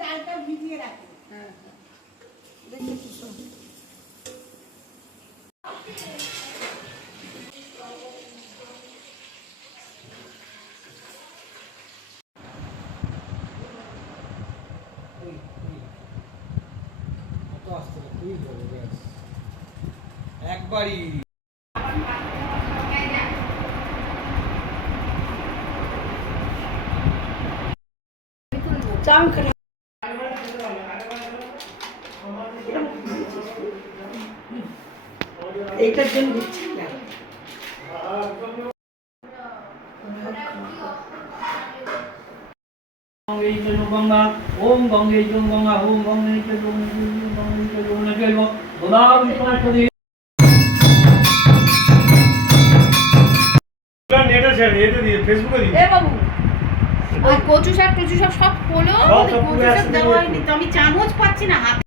ডালটা ভিজিয়ে রাখো। একবারই এইটার জন্য দিচ্ছি না। গঙ্গা ওম গঙ্গে জং গঙ্গা ওম গঙ্গে জং গঙ্গে জং জৈব গোদা বিশ্বনাথী নেটে ছেড়ে এতে দিয়ে ফেসবুকে দিয়ে বাবু ওই কচু শাক সব হলো, সব কচু শাক দেওয়া হয়নি তো, আমি চামচ পাচ্ছি না হাতে।